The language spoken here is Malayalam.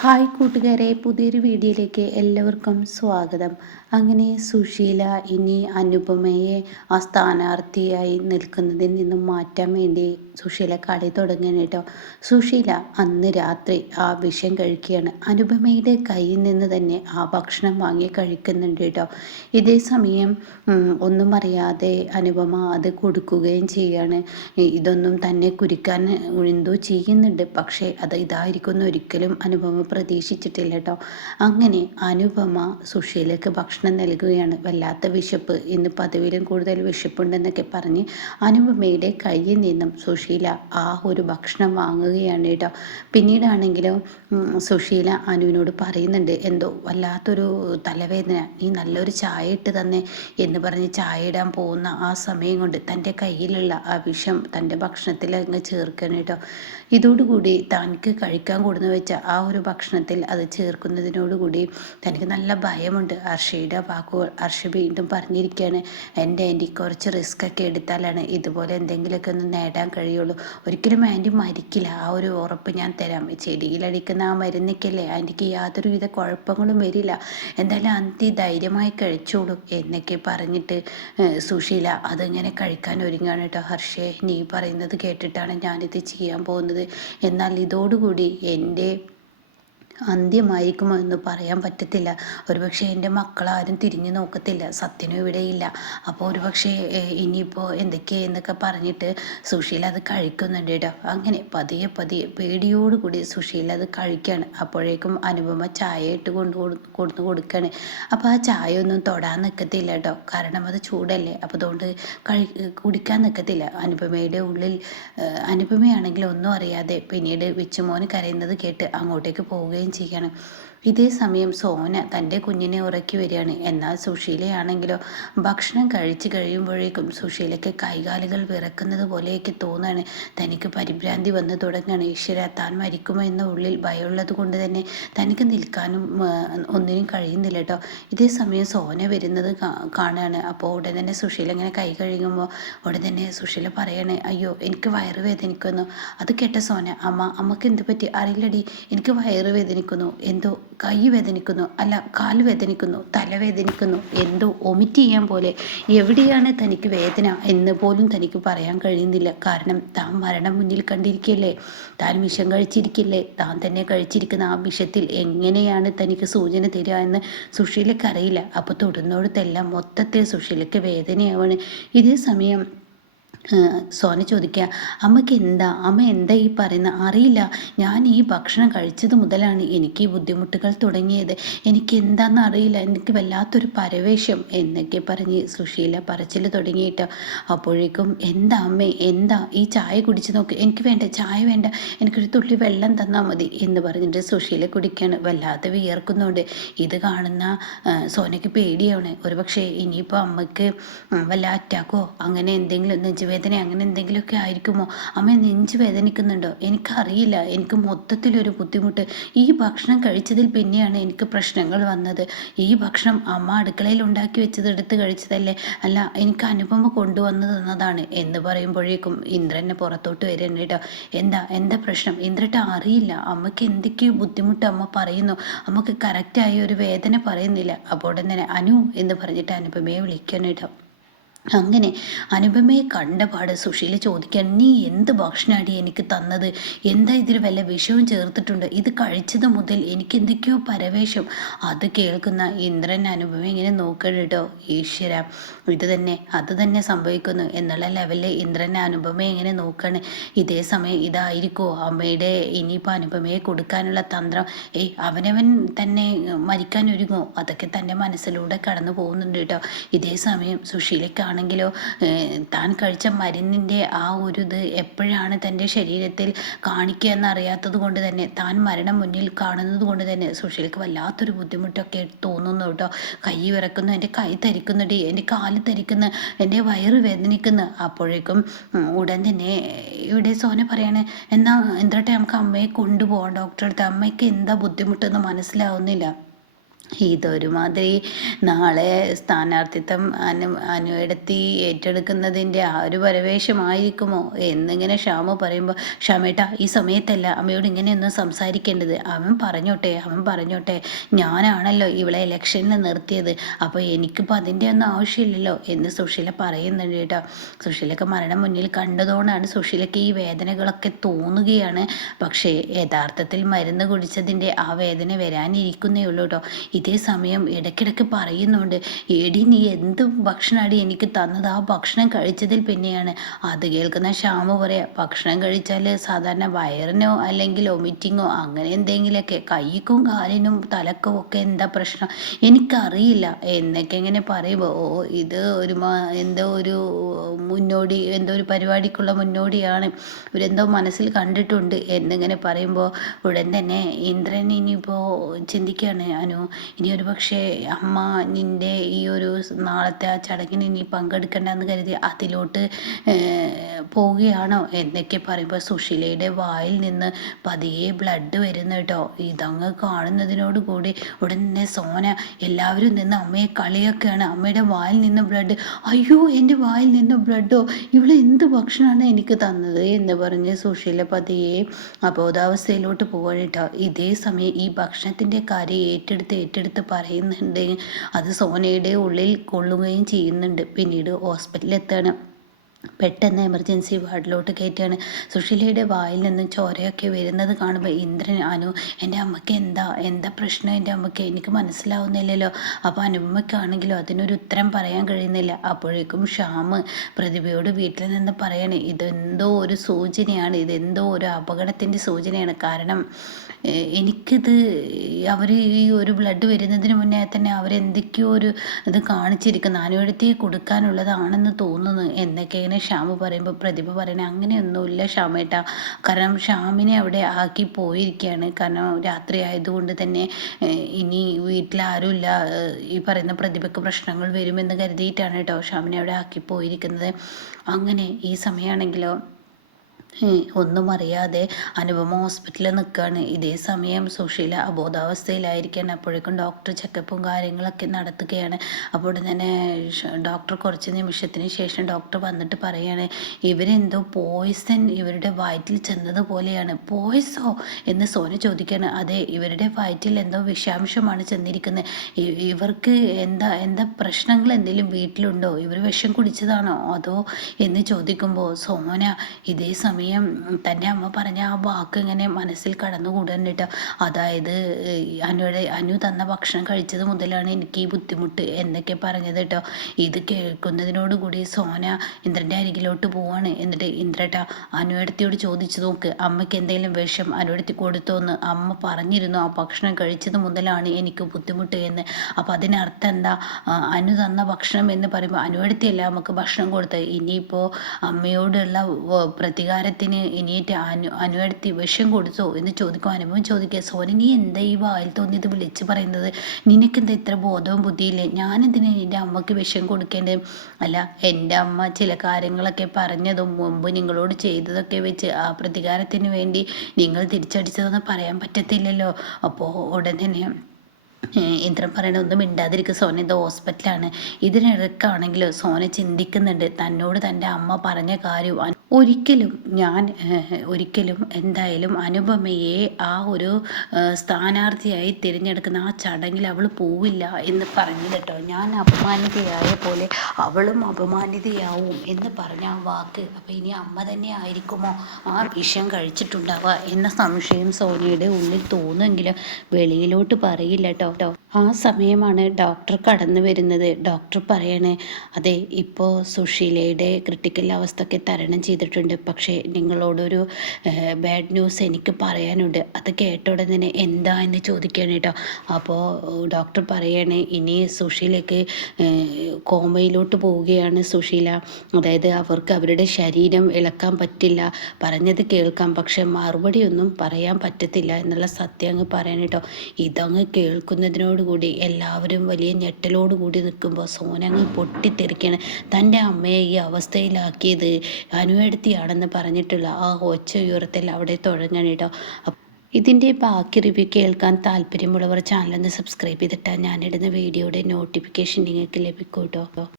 ഹായ് കൂട്ടുകാരെ, പുതിയൊരു വീഡിയോയിലേക്ക് എല്ലാവർക്കും സ്വാഗതം. അങ്ങനെ സുശീല ഇനി അനുപമയെ ആ സ്ഥാനാർത്ഥിയായി നിൽക്കുന്നതിൽ നിന്നും മാറ്റാൻ വേണ്ടി സുശീല കളി തുടങ്ങുകയാണ് കേട്ടോ. സുശീല അന്ന് രാത്രി ആ വിഷം കഴിക്കുകയാണ്. അനുപമയുടെ കയ്യിൽ നിന്ന് തന്നെ ആ ഭക്ഷണം വാങ്ങി കഴിക്കുന്നുണ്ട് കേട്ടോ. ഇതേ സമയം ഒന്നും അറിയാതെ അനുപമ അത് കൊടുക്കുകയും ചെയ്യാണ്. ഇതൊന്നും തന്നെ കുരിക്കാൻ എന്തോ ചെയ്യുന്നുണ്ട്, പക്ഷേ ഇതായിരിക്കും ഒരിക്കലും അനുപമ പ്രതീക്ഷിച്ചിട്ടില്ല കേട്ടോ. അങ്ങനെ അനുപമ സുശീലയ്ക്ക് ഭക്ഷണം നൽകുകയാണ്. വല്ലാത്ത വിശപ്പ്, ഇന്ന് പതിവിലും കൂടുതൽ വിശപ്പുണ്ടെന്നൊക്കെ പറഞ്ഞ് അനുപമയുടെ കയ്യിൽ നിന്നും സുശീല ആ ഒരു ഭക്ഷണം വാങ്ങുകയാണ് കേട്ടോ. പിന്നീടാണെങ്കിലും സുശീല അനുവിനോട് പറയുന്നുണ്ട്, എന്തോ വല്ലാത്തൊരു തലവേദന, നീ നല്ലൊരു ചായ ഇട്ട് തന്നെ എന്ന് പറഞ്ഞ് ചായ ഇടാൻ പോകുന്ന ആ സമയം കൊണ്ട് തൻ്റെ കയ്യിലുള്ള ആ വിഷം തൻ്റെ ഭക്ഷണത്തിൽ അങ്ങ് ചേർക്കണം കേട്ടോ. ഇതോടുകൂടി തനിക്ക് കഴിക്കാൻ കൊടുന്നു വെച്ച ആ ഒരു ഭക്ഷണത്തിൽ അത് ചേർക്കുന്നതിനോടുകൂടി തനിക്ക് നല്ല ഭയമുണ്ട്. അർഷയുടെ വാക്കുകൾ അർഷ വീണ്ടും പറഞ്ഞിരിക്കുകയാണ്, എൻ്റെ ആൻറ്റി കുറച്ച് റിസ്ക് ഒക്കെ എടുത്താലാണ് ഇതുപോലെ എന്തെങ്കിലുമൊക്കെ ഒന്ന് നേടാൻ കഴിയുള്ളൂ. ഒരിക്കലും ആൻറ്റി മരിക്കില്ല, ആ ഒരു ഉറപ്പ് ഞാൻ തരാം. ചെടിയിലടിക്കുന്ന ആ മരുന്നൊക്കെയല്ലേ, ആൻറ്റിക്ക് യാതൊരുവിധ കുഴപ്പങ്ങളും വരില്ല, എന്തായാലും ആൻറ്റി ധൈര്യമായി കഴിച്ചോളൂ എന്നൊക്കെ പറഞ്ഞിട്ട് സുശീല അതിങ്ങനെ കഴിക്കാൻ ഒരുങ്ങാണ് കേട്ടോ. ഹർഷേ, നീ പറയുന്നത് കേട്ടിട്ടാണ് ഞാനിത് ചെയ്യാൻ പോകുന്നത്, എന്നാൽ ഇതോടുകൂടി എൻ്റെ അന്ത്യമായിരിക്കുമോ എന്ന് പറയാൻ പറ്റത്തില്ല. ഒരുപക്ഷെ എൻ്റെ മക്കളാരും തിരിഞ്ഞു നോക്കത്തില്ല, സത്യനും ഇവിടെയില്ല. അപ്പോൾ ഒരുപക്ഷെ ഇനിയിപ്പോൾ എന്തൊക്കെയെന്നൊക്കെ പറഞ്ഞിട്ട് സുശീല അത് കഴിക്കുന്നുണ്ട് കേട്ടോ. അങ്ങനെ പതിയെ പതിയെ പേടിയോടുകൂടി സുശീല അത് കഴിക്കുകയാണ്. അപ്പോഴേക്കും അനുപമ ചായ ഇട്ട് കൊണ്ടു കൊടുക്കുകയാണ്. അപ്പോൾ ആ ചായ ഒന്നും തൊടാൻ നിൽക്കത്തില്ല കേട്ടോ, കാരണം അത് ചൂടല്ലേ. അപ്പോൾ അതുകൊണ്ട് കുടിക്കാൻ നിൽക്കത്തില്ല. അനുപമയുടെ ഉള്ളിൽ അനുപമയാണെങ്കിൽ ഒന്നും അറിയാതെ പിന്നീട് വിച്ചുമോന് കരയുന്നത് കേട്ട് അങ്ങോട്ടേക്ക് പോവുകയും ചെയ്യണം. ഇതേ സമയം സോന തൻ്റെ കുഞ്ഞിനെ ഉറക്കി വരികയാണ്. എന്നാൽ സുശീലയാണെങ്കിലോ ഭക്ഷണം കഴിച്ച് കഴിയുമ്പോഴേക്കും സുശീലയ്ക്ക് കൈകാലുകൾ വിറക്കുന്നത് പോലെയൊക്കെ തോന്നുകയാണ്. തനിക്ക് പരിഭ്രാന്തി വന്ന് തുടങ്ങുകയാണ്. ഈശ്വര, താൻ മരിക്കുമോ എന്ന ഉള്ളിൽ ഭയമുള്ളത് കൊണ്ട് തന്നെ തനിക്ക് നിൽക്കാനും ഒന്നിനും കഴിയുന്നില്ല കേട്ടോ. ഇതേ സമയം സോന വരുന്നത് കാണുകയാണ്. അപ്പോൾ ഉടൻ തന്നെ സുശീല ഇങ്ങനെ കൈ കഴുകുമ്പോൾ ഉടൻ തന്നെ സുശീല പറയാണ്, അയ്യോ എനിക്ക് വയറ് വേദനിക്കുന്നു. അത് കേട്ട സോന, അമ്മക്ക് എന്ത് പറ്റി അറിയില്ലടി, എനിക്ക് വയറ് വേദനിക്കുന്നു, എന്തോ കൈ വേദനിക്കുന്നു, അല്ല കാല് വേദനിക്കുന്നു, തലവേദനിക്കുന്നു, എന്തോ ഒമിറ്റ് ചെയ്യാൻ പോലെ, എവിടെയാണ് തനിക്ക് വേദന എന്ന് പോലും തനിക്ക് പറയാൻ കഴിയുന്നില്ല. കാരണം താൻ മരണം മുന്നിൽ കണ്ടിരിക്കല്ലേ, താൻ വിഷം കഴിച്ചിരിക്കില്ലേ, താൻ തന്നെ കഴിച്ചിരിക്കുന്ന ആ വിഷത്തിൽ എങ്ങനെയാണ് തനിക്ക് സൂചന തരിക എന്ന് സുശീലയ്ക്ക് അറിയില്ല. അപ്പോൾ തൊടുന്നോടത്തെല്ലാം മൊത്തത്തിൽ സുശീലയ്ക്ക് വേദനയാവാണ്. ഇതേ സമയം സോന ചോദിക്കുക, അമ്മ എന്താ ഈ പറയുന്നത്? അറിയില്ല, ഞാൻ ഈ ഭക്ഷണം കഴിച്ചത് മുതലാണ് എനിക്ക് ഈ ബുദ്ധിമുട്ടുകൾ തുടങ്ങിയത്, എനിക്ക് എന്താണെന്ന് അറിയില്ല, എനിക്ക് വല്ലാത്തൊരു പരവേശം എന്നൊക്കെ പറഞ്ഞ് സുശീല പറച്ചിൽ തുടങ്ങിയിട്ട്. അപ്പോഴേക്കും എന്താ അമ്മേ, എന്താ ഈ ചായ കുടിച്ച് നോക്ക്, എനിക്ക് വേണ്ട ചായ വേണ്ട, എനിക്കൊരു തുള്ളി വെള്ളം തന്നാൽ മതി എന്ന് പറഞ്ഞിട്ട് സുശീല കുടിക്കുകയാണ്. വല്ലാതെ വിയർക്കുന്നുണ്ട്. ഇത് കാണുന്ന സോനയ്ക്ക് പേടിയാണ്. ഒരുപക്ഷെ ഇനിയിപ്പോൾ അമ്മയ്ക്ക് വല്ല അറ്റാക്കോ അങ്ങനെ എന്തെങ്കിലും നെഞ്ചുവേദന അങ്ങനെ എന്തെങ്കിലുമൊക്കെ ആയിരിക്കുമോ? അമ്മ നെഞ്ച് വേദനിക്കുന്നുണ്ടോ? എനിക്കറിയില്ല, എനിക്ക് മൊത്തത്തിലൊരു ബുദ്ധിമുട്ട്. ഈ ഭക്ഷണം കഴിച്ചതിൽ പിന്നെയാണ് എനിക്ക് പ്രശ്നങ്ങൾ വന്നത്. ഈ ഭക്ഷണം അമ്മ അടുക്കളയിൽ ഉണ്ടാക്കി വെച്ചത് എടുത്ത് കഴിച്ചതല്ലേ, അല്ല എനിക്ക് അനുപമ കൊണ്ടുവന്ന് തന്നതാണ് എന്ന് പറയുമ്പോഴേക്കും ഇന്ദ്രനെ പുറത്തോട്ട് വരണം കേട്ടോ. എന്താ പ്രശ്നം ഇന്ദ്രട്ട? അറിയില്ല, അമ്മയ്ക്ക് എന്തൊക്കെയോ ബുദ്ധിമുട്ട് അമ്മ പറയുന്നു, അമ്മക്ക് കറക്റ്റായ ഒരു വേദന പറയുന്നില്ല. അപ്പോൾ ഉടൻ തന്നെ അനു എന്ന് പറഞ്ഞിട്ട് അനുപമയെ വിളിക്കണം കേട്ടോ. അങ്ങനെ അനുപമയെ കണ്ടപാട് സുശീല ചോദിക്കാൻ, നീ എന്ത് ഭക്ഷണമാടി എനിക്ക് തന്നത്? എന്താ ഇതിൽ വല്ല വിഷവും ചേർത്തിട്ടുണ്ട്? ഇത് കഴിച്ചത് മുതൽ എനിക്ക് എന്തൊക്കെയോ പരവേശം. അത് കേൾക്കുന്ന ഇന്ദ്രൻ അനുപമ ഇങ്ങനെ നോക്കണം കേട്ടോ. ഈശ്വര, അത് തന്നെ സംഭവിക്കുന്നു എന്നുള്ള ലെവലിൽ ഇന്ദ്രൻ അനുപമയെ ഇങ്ങനെ നോക്കാണ്. ഇതേ സമയം ഇതായിരിക്കുമോ അമ്മയുടെ ഇനിയിപ്പോൾ അനുപമയെ കൊടുക്കാനുള്ള തന്ത്രം? അവനവൻ തന്നെ മരിക്കാൻ ഒരുങ്ങോ? അതൊക്കെ തൻ്റെ മനസ്സിലൂടെ കടന്നു പോകുന്നുണ്ട് കേട്ടോ. ഇതേ സമയം സുശീലയ്ക്കാണ് ആണെങ്കിലോ താൻ കഴിച്ച മരുന്നിൻ്റെ ആ ഒരു ഇത് എപ്പോഴാണ് തൻ്റെ ശരീരത്തിൽ കാണിക്കുക എന്നറിയാത്തത് കൊണ്ട് തന്നെ, താൻ മരണം മുന്നിൽ കാണുന്നത് കൊണ്ട് തന്നെ സുശീലയ്ക്ക് വല്ലാത്തൊരു ബുദ്ധിമുട്ടൊക്കെ തോന്നുന്നു കേട്ടോ. കൈ വിറക്കുന്നു, എൻ്റെ കൈ തരിക്കുന്നുണ്ട്, എൻ്റെ കാല് തരിക്കുന്നു, എൻ്റെ വയറ് വേദനിക്കുന്നു. അപ്പോഴേക്കും ഉടൻ തന്നെ ഇവിടെ സോന പറയാണ്, എന്നാൽ എന്തോട്ടെ നമുക്ക് അമ്മയെ കൊണ്ടുപോകാം ഡോക്ടറെ അടുത്ത്, അമ്മയ്ക്ക് എന്താ ബുദ്ധിമുട്ടെന്ന് മനസ്സിലാവുന്നില്ല. ഇതൊരുമാതിരി നാളെ സ്ഥാനാർത്ഥിത്വം അനുയെടുത്തി ഏറ്റെടുക്കുന്നതിൻ്റെ ആ ഒരു പരവേശമായിരിക്കുമോ എന്നിങ്ങനെ ഷ്യാമു പറയുമ്പോൾ, ഷ്യാമേട്ടാ ഈ സമയത്തല്ല അമ്മയോട് ഇങ്ങനെയൊന്നും സംസാരിക്കേണ്ടത്, അവൻ പറഞ്ഞോട്ടെ, ഞാനാണല്ലോ ഇവളെ ഇലക്ഷനിൽ നിർത്തിയത്, അപ്പോൾ എനിക്കിപ്പോൾ അതിൻ്റെ ഒന്നും ആവശ്യമില്ലല്ലോ എന്ന് സുശീല പറയുന്നുണ്ട് കേട്ടോ. സുശീലക്ക് മരണം മുന്നിൽ കണ്ടതുകൊണ്ടാണ് സുശീലക്ക് ഈ വേദനകളൊക്കെ തോന്നുകയാണ്. പക്ഷേ യഥാർത്ഥത്തിൽ മരുന്ന് കുടിച്ചതിൻ്റെ ആ വേദന വരാനിരിക്കുന്നേ ഉള്ളൂ കേട്ടോ. ഇതേ സമയം ഇടയ്ക്കിടയ്ക്ക് പറയുന്നുണ്ട്, എടി നീ എന്ത് ഭക്ഷണമാടി എനിക്ക് തന്നത്, ആ ഭക്ഷണം കഴിച്ചതിൽ പിന്നെയാണ്. അത് കേൾക്കുന്ന ഷ്യാമു പറയാം, ഭക്ഷണം കഴിച്ചാൽ സാധാരണ വയറിനോ അല്ലെങ്കിൽ ഒമിറ്റിങ്ങോ അങ്ങനെ എന്തെങ്കിലുമൊക്കെ, കൈക്കും കാലിനും തലക്കും ഒക്കെ എന്താ പ്രശ്നം എനിക്കറിയില്ല എന്നൊക്കെ ഇങ്ങനെ പറയുമ്പോൾ, ഓ ഇത് എന്തോ ഒരു മുന്നോടി, എന്തോ ഒരു പരിപാടിക്കുള്ള മുന്നോടിയാണ്, ഇവരെന്തോ മനസ്സിൽ കണ്ടിട്ടുണ്ട് എന്നിങ്ങനെ പറയുമ്പോൾ ഉടൻ തന്നെ ഇന്ദ്രൻ ഇനിയിപ്പോൾ ചിന്തിക്കുകയാണ്, അനു ഇനി ഒരു പക്ഷേ അമ്മ നിൻ്റെ ഈ ഒരു നാളത്തെ ആ ചടങ്ങിന് ഇനി പങ്കെടുക്കണ്ടെന്ന് കരുതി അതിലോട്ട് പോവുകയാണോ എന്നൊക്കെ പറയുമ്പോൾ സുശീലയുടെ വായിൽ നിന്ന് പതിയെ ബ്ലഡ് വരുന്നു കേട്ടോ. ഇതങ്ങ് കാണുന്നതിനോട് കൂടി ഉടൻ തന്നെ സോന എല്ലാവരും നിന്ന് അമ്മയെ കളിയൊക്കെയാണ്, അമ്മയുടെ വായിൽ നിന്ന് ബ്ലഡ്, അയ്യോ എൻ്റെ വായിൽ നിന്ന് ബ്ലഡോ, ഇവിടെ എന്ത് ഭക്ഷണമാണ് എനിക്ക് തന്നത് എന്ന് പറഞ്ഞ് സുശീല പതിയെ അബോധാവസ്ഥയിലോട്ട് പോവാണ് കേട്ടോ. ഇതേ സമയം ഈ ഭക്ഷണത്തിൻ്റെ കാര്യം ഏറ്റെടുത്ത് പറയുന്നുണ്ട്, അത് സോനയുടെ ഉള്ളിൽ കൊള്ളുകയും ചെയ്യുന്നുണ്ട്. പിന്നീട് ഹോസ്പിറ്റലിൽ എത്താണ്, പെട്ടെന്ന് എമർജൻസി വാർഡിലോട്ട് കയറ്റുകയാണ്. സുശീലയുടെ വായിൽ നിന്നും ചോരയൊക്കെ വരുന്നത് കാണുമ്പോൾ ഇന്ദ്രൻ, അനു എൻ്റെ അമ്മയ്ക്ക് എന്താ പ്രശ്നം, എൻ്റെ അമ്മയ്ക്ക് എനിക്ക് മനസ്സിലാവുന്നില്ലല്ലോ. അപ്പോൾ അനുപമയ്ക്കാണെങ്കിലോ അതിനൊരു ഉത്തരം പറയാൻ കഴിയുന്നില്ല. അപ്പോഴേക്കും ഷ്യാമ് പ്രതിഭയോട് വീട്ടിൽ നിന്ന് പറയാണ്, ഇതെന്തോ ഒരു സൂചനയാണ്, ഇതെന്തോ ഒരു അപകടത്തിൻ്റെ സൂചനയാണ്. കാരണം എനിക്കിത് അവർ ഈ ഒരു ബ്ലഡ് വരുന്നതിന് മുന്നേ തന്നെ അവരെന്തൊക്കെയോ ഒരു ഇത് കാണിച്ചിരിക്കുന്നു, അനുവടുത്തി കൊടുക്കാനുള്ളതാണെന്ന് തോന്നുന്നു എന്നൊക്കെ ഇങ്ങനെ ഷ്യാമ് പറയുമ്പോൾ പ്രതിഭ പറയണേ, അങ്ങനെയൊന്നുമില്ല ഷ്യാമേട്ടാ, കാരണം ഷ്യാമിനെ അവിടെ ആക്കി പോയിരിക്കുകയാണ്. കാരണം രാത്രി ആയതുകൊണ്ട് തന്നെ ഇനി വീട്ടിലാരുമില്ല, ഈ പറയുന്ന പ്രതിഭയ്ക്ക് പ്രശ്നങ്ങൾ വരുമെന്ന് കരുതിയിട്ടാണ് കേട്ടോ ഷ്യാമിനെ അവിടെ ആക്കി പോയിരിക്കുന്നത്. അങ്ങനെ ഈ സമയമാണെങ്കിലോ ഒന്നും അറിയാതെ അനുപമ ഹോസ്പിറ്റലിൽ നിൽക്കുകയാണ്. ഇതേ സമയം സുശീല അബോധാവസ്ഥയിലായിരിക്കുകയാണ്. അപ്പോഴേക്കും ഡോക്ടർ ചെക്കപ്പും കാര്യങ്ങളൊക്കെ നടത്തുകയാണ്. അപ്പോൾ തന്നെ ഡോക്ടർ കുറച്ച് നിമിഷത്തിന് ശേഷം ഡോക്ടർ വന്നിട്ട് പറയാണ്, ഇവരെന്തോ പോയിസൺ ഇവരുടെ വയറ്റിൽ ചെന്നതുപോലെയാണ്. പോയിസോ എന്ന് സോന ചോദിക്കുകയാണ്. അതെ, ഇവരുടെ വയറ്റിൽ എന്തോ വിഷാംശമാണ് ചെന്നിരിക്കുന്നത്. ഇവർക്ക് എന്താ പ്രശ്നങ്ങൾ എന്തെങ്കിലും വീട്ടിലുണ്ടോ, ഇവർ വിഷം കുടിച്ചതാണോ അതോ എന്ന് ചോദിക്കുമ്പോൾ സോന ഇതേ സമയം തൻ്റെ അമ്മ പറഞ്ഞ ആ വാക്ക് ഇങ്ങനെ മനസ്സിൽ കടന്നുകൂടുന്നുണ്ട്. അതായത് അനു തന്ന ഭക്ഷണം കഴിച്ചത് മുതലാണ് എനിക്ക് ഈ ബുദ്ധിമുട്ട് എന്നൊക്കെ പറഞ്ഞത് കേട്ടോ. ഇത് കേൾക്കുന്നതിനോടുകൂടി സോന ഇന്ദ്രൻ്റെ അരികിലോട്ട് പോവാണ്. എന്നിട്ട് ഇന്ദ്രേട്ടാ അനുവടുത്തിയോട് ചോദിച്ചു നോക്ക്, അമ്മയ്ക്ക് എന്തെങ്കിലും വിഷം അനുവടുത്തി കൊടുത്തോന്ന്, അമ്മ പറഞ്ഞിരുന്നു ആ ഭക്ഷണം കഴിച്ചത് മുതലാണ് എനിക്ക് ബുദ്ധിമുട്ട് എന്ന്. അപ്പം അതിനർത്ഥം എന്താ, അനു തന്ന ഭക്ഷണം എന്ന് പറയുമ്പോൾ അനുവടുത്തിയല്ല നമുക്ക് ഭക്ഷണം കൊടുത്തത്, ഇനിയിപ്പോൾ അമ്മയോടുള്ള പ്രതികാരത്തിന് ഇനിയിട്ട് അനുവടുത്തി വിഷം കൊടുത്തോ എന്ന് ചോദിക്കും. അനുഭവം ചോദിക്കുക, സോന നീ എന്താ ഈ വായിൽ തോന്നിയത് വിളിച്ച് പറയുന്നത്, നിനക്കെന്താ ഇത്ര ബോധവും ബുദ്ധിയില്ലേ, ഞാനെന്തിനാ എൻ്റെ അമ്മയ്ക്ക് വിഷം കൊടുക്കേണ്ടത്, അല്ല എൻ്റെ അമ്മ ചില കാര്യങ്ങളൊക്കെ പറഞ്ഞതും മുമ്പ് നിങ്ങളോട് ചെയ്തതൊക്കെ വെച്ച് ആ പ്രതികാരത്തിന് വേണ്ടി നിങ്ങൾ തിരിച്ചടിച്ചതെന്ന് പറയാൻ പറ്റത്തില്ലല്ലോ. അപ്പോൾ ഉടൻ തന്നെ ഇന്ദ്രൻ പറയണ ഒന്നും മിണ്ടാതിരിക്കും സോന, ഇത് ഹോസ്പിറ്റലാണ്. ഇതിനിടയ്ക്കാണെങ്കിൽ സോന ചിന്തിക്കുന്നുണ്ട്, തന്നോട് തൻ്റെ അമ്മ പറഞ്ഞ കാര്യം ഒരിക്കലും എന്തായാലും അനുപമയെ ആ ഒരു സ്ഥാനാർത്ഥിയായി തിരഞ്ഞെടുക്കുന്ന ആ ചടങ്ങിൽ അവൾ പോവില്ല എന്ന് പറഞ്ഞു കേട്ടോ. ഞാൻ അപമാനിതയായ പോലെ അവളും അപമാനിതയാവും എന്ന് പറഞ്ഞ ആ വാക്ക്, അപ്പം ഇനി അമ്മ തന്നെ ആയിരിക്കുമോ ആ വിഷം കഴിച്ചിട്ടുണ്ടാവുക എന്ന സംശയം സോനയുടെ ഉള്ളിൽ തോന്നുമെങ്കിലും വെളിയിലോട്ട് പറയില്ല കേട്ടോ. ആ സമയമാണ് ഡോക്ടർ കടന്നു വരുന്നത്. ഡോക്ടർ പറയണേ, അതെ ഇപ്പോൾ സുശീലയുടെ ക്രിട്ടിക്കൽ അവസ്ഥയൊക്കെ തരണം ചെയ്തിട്ടുണ്ട്, പക്ഷേ നിങ്ങളോടൊരു ബാഡ് ന്യൂസ് എനിക്ക് പറയാനുണ്ട്. അത് കേട്ട ഉടനെ തന്നെ എന്താ എന്ന് ചോദിക്കുകയാണ് കേട്ടോ. അപ്പോൾ ഡോക്ടർ പറയണേ, ഇനി സുശീലയ്ക്ക് കോമയിലോട്ട് പോവുകയാണ് സുശീല. അതായത് അവർക്ക് അവരുടെ ശരീരം ഇളക്കാൻ പറ്റില്ല, പറഞ്ഞത് കേൾക്കാം പക്ഷെ മറുപടിയൊന്നും പറയാൻ പറ്റത്തില്ല എന്നുള്ള സത്യം അങ്ങ് പറയാൻ കേട്ടോ. ഇതങ്ങ് കേൾക്കുന്നതിനോടുകൂടി എല്ലാവരും വലിയ ഞെട്ടലോടുകൂടി നിൽക്കുമ്പോൾ സോന അങ്ങ് പൊട്ടിത്തെറിക്കുകയാണ്. തൻ്റെ അമ്മയെ ഈ അവസ്ഥയിലാക്കിയത് അനുവടുത്തിയാണെന്ന് പറഞ്ഞിട്ടുള്ള ആ ഒച്ച ഉയർത്തൽ അവിടെ തുടങ്ങണം കേട്ടോ. ഇതിൻ്റെ ബാക്കി റിവ്യൂ കേൾക്കാൻ താല്പര്യമുള്ളവർ ചാനലൊന്ന് സബ്സ്ക്രൈബ് ചെയ്തിട്ടാൽ ഞാനിടുന്ന വീഡിയോയുടെ നോട്ടിഫിക്കേഷൻ നിങ്ങൾക്ക് ലഭിക്കും കേട്ടോ.